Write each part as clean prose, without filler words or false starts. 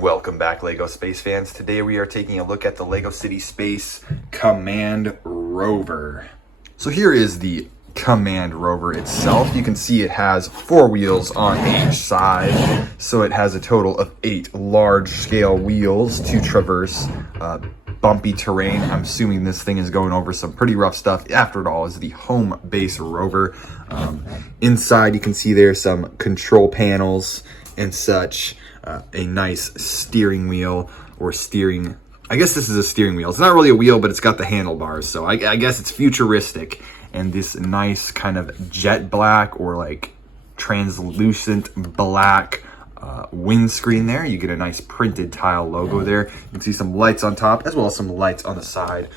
Welcome back, LEGO Space fans. Today we are taking a look at the LEGO City Space Command Rover. So here is the Command Rover itself. You can see it has 4 wheels on each side. So it has a total of 8 large-scale wheels to traverse bumpy terrain. I'm assuming this thing is going over some pretty rough stuff. After all, is the home base rover. Inside you can see there's some control panels and such. A nice steering wheel, or steering, I guess this is a steering wheel. It's not really a wheel, but it's got the handlebars, so I guess it's futuristic. And this nice kind of jet black, or like translucent black windscreen there. You get a nice printed tile logo there. You can see some lights on top, as well as some lights on the side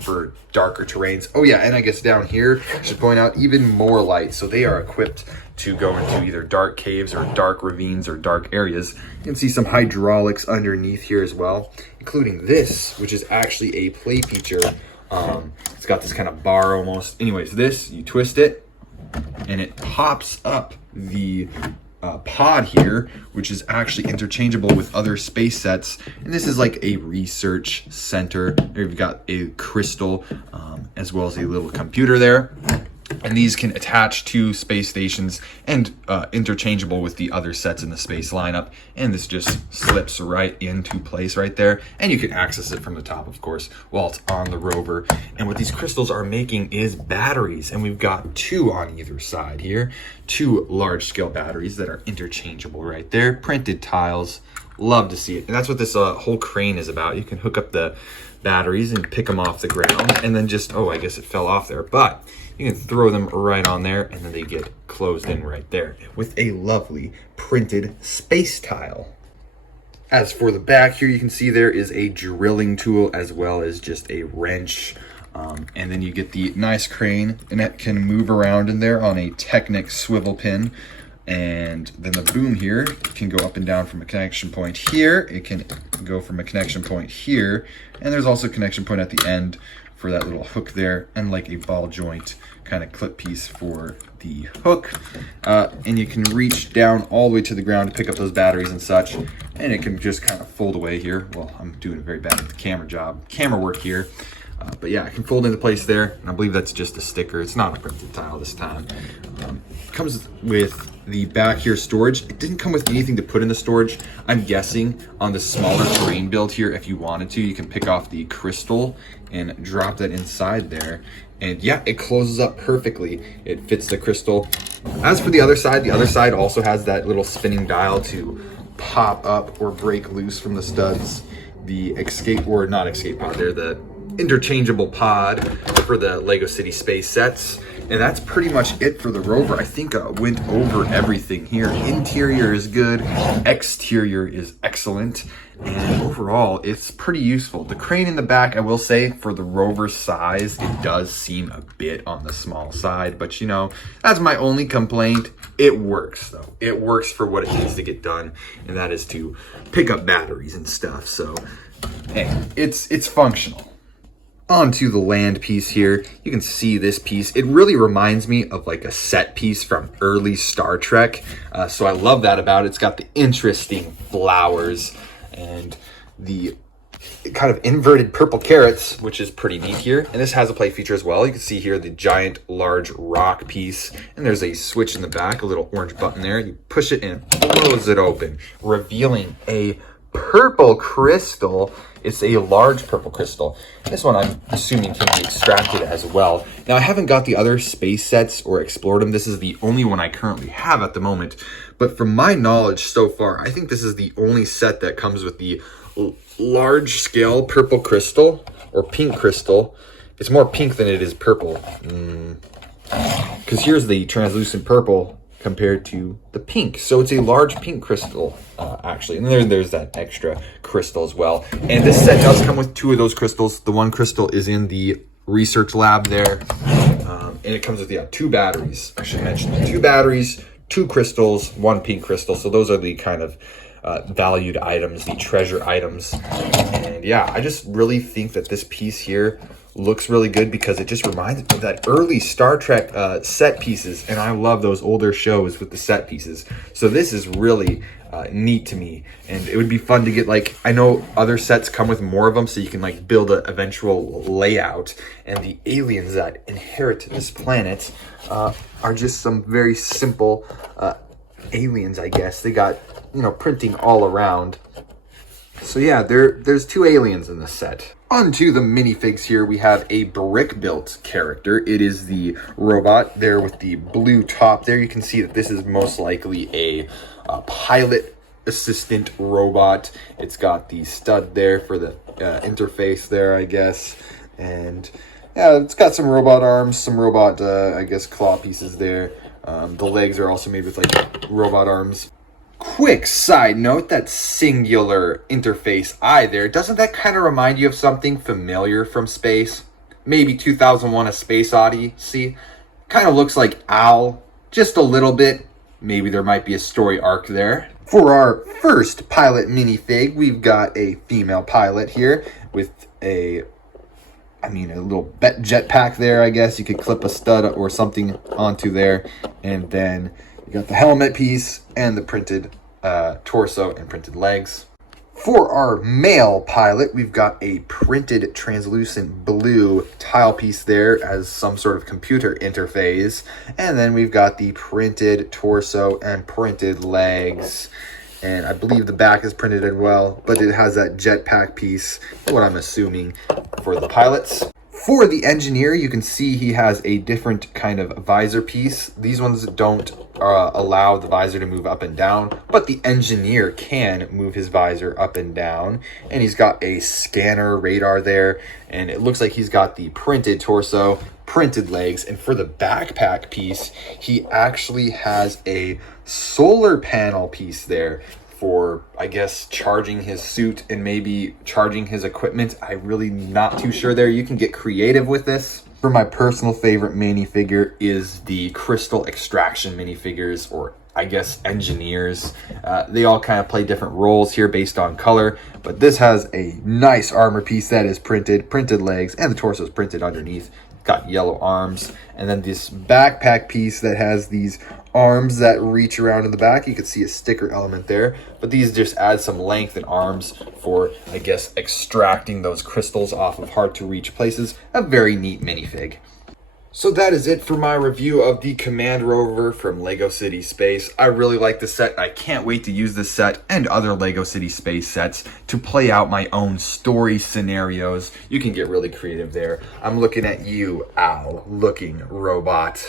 for darker terrains. Oh yeah, and I guess down here, I should point out even more lights. So they are equipped to go into either dark caves or dark ravines or dark areas. You can see some hydraulics underneath here as well, including this, which is actually a play feature. It's got this kind of bar almost. Anyways, this, you twist it and it pops up the pod here, which is actually interchangeable with other space sets. And this is like a research center. There you've got a crystal, as well as a little computer there. And these can attach to space stations and interchangeable with the other sets in the space lineup. And this just slips right into place right there. And you can access it from the top, of course, while it's on the rover. And what these crystals are making is batteries. And we've got 2 on either side here. 2 large scale batteries that are interchangeable right there. Printed tiles. Love to see it. And that's what this whole crane is about. You can hook up the batteries and pick them off the ground. And then just, oh, I guess it fell off there. But you can throw them right on there, and then they get closed in right there with a lovely printed space tile. As for the back here, you can see there is a drilling tool as well as just a wrench. And then you get the nice crane, and that can move around in there on a Technic swivel pin. And then the boom here can go up and down from a connection point here. It can go from a connection point here. And there's also a connection point at the end for that little hook there, and like a ball joint kind of clip piece for the hook. And you can reach down all the way to the ground to pick up those batteries and such. And it can just kind of fold away here. Well, I'm doing a very bad at the camera work here. But yeah, it can fold into place there. And I believe that's just a sticker. It's not a printed tile this time. It comes with the back here storage. It didn't come with anything to put in the storage. I'm guessing on the smaller terrain build here, if you wanted to, you can pick off the crystal and drop that inside there. And yeah, it closes up perfectly. It fits the crystal. As for the other side also has that little spinning dial to pop up or break loose from the studs. The escape, or not escape pod there, the interchangeable pod for the LEGO City Space sets. And that's pretty much it for the rover. I think I went over everything here. Interior is good, exterior is excellent, and overall it's pretty useful. The crane in the back, I will say, for the rover size, it does seem a bit on the small side, but you know, that's my only complaint. It works though. It works for what it needs to get done, and that is to pick up batteries and stuff. So hey, it's functional. Onto the land piece here. You can see this piece. It really reminds me of like a set piece from early Star Trek. So I love that about it. It's got the interesting flowers and the kind of inverted purple carrots, which is pretty neat here. And this has a play feature as well. You can see here the giant large rock piece, and there's a switch in the back, a little orange button there. You push it and close it open, revealing a purple crystal. It's a large purple crystal. This one I'm assuming can be extracted as well. Now I haven't got the other space sets or explored them. This is the only one I currently have at the moment. But from my knowledge so far, I think this is the only set that comes with the large scale purple crystal, or pink crystal. It's more pink than it is purple. Because here's the translucent purple compared to the pink. So it's a large pink crystal, actually. And there's that extra crystal as well. And this set does come with 2 of those crystals. The one crystal is in the research lab there. And it comes with 2 batteries. I should mention 2 batteries, 2 crystals, 1 pink crystal. So those are the kind of valued items, the treasure items. And yeah, I just really think that this piece here looks really good because it just reminds me of that early Star Trek set pieces, and I love those older shows with the set pieces. So this is really neat to me, and it would be fun to get, like, I know other sets come with more of them, so you can like build an eventual layout. And the aliens that inherit this planet are just some very simple aliens, I guess. They got, you know, printing all around. So yeah, there's 2 aliens in this set. Onto the minifigs here, we have a brick-built character. It is the robot there with the blue top there. You can see that this is most likely a pilot assistant robot. It's got the stud there for the interface there, I guess. And yeah, it's got some robot arms, some robot, I guess, claw pieces there. The legs are also made with like robot arms. Quick side note, that singular interface eye there, doesn't that kind of remind you of something familiar from space? Maybe 2001: A Space Odyssey? Kind of looks like Owl, just a little bit. Maybe there might be a story arc there. For our first pilot minifig, we've got a female pilot here with a little jetpack there, I guess. You could clip a stud or something onto there. And then you got the helmet piece and the printed torso and printed legs. For our male pilot, we've got a printed translucent blue tile piece there as some sort of computer interface. And then we've got the printed torso and printed legs. And I believe the back is printed as well, but it has that jetpack piece, what I'm assuming, for the pilots. For the engineer, you can see he has a different kind of visor piece. These ones don't allow the visor to move up and down, but the engineer can move his visor up and down. And he's got a scanner radar there, and it looks like he's got the printed torso, printed legs. And for the backpack piece, he actually has a solar panel piece there for, I guess, charging his suit and maybe charging his equipment. I'm really not too sure there. You can get creative with this. For my personal favorite minifigure is the crystal extraction minifigures, or I guess engineers. They all kind of play different roles here based on color, but this has a nice armor piece that is printed legs, and the torso is printed underneath. Got yellow arms, and then this backpack piece that has these arms that reach around in the back. You can see a sticker element there, but these just add some length and arms for, I guess, extracting those crystals off of hard to reach places. A very neat minifig. So that is it for my review of the Command Rover from LEGO City Space. I really like this set. I can't wait to use this set and other LEGO City Space sets to play out my own story scenarios. You can get really creative there. I'm looking at you, Owl looking robot.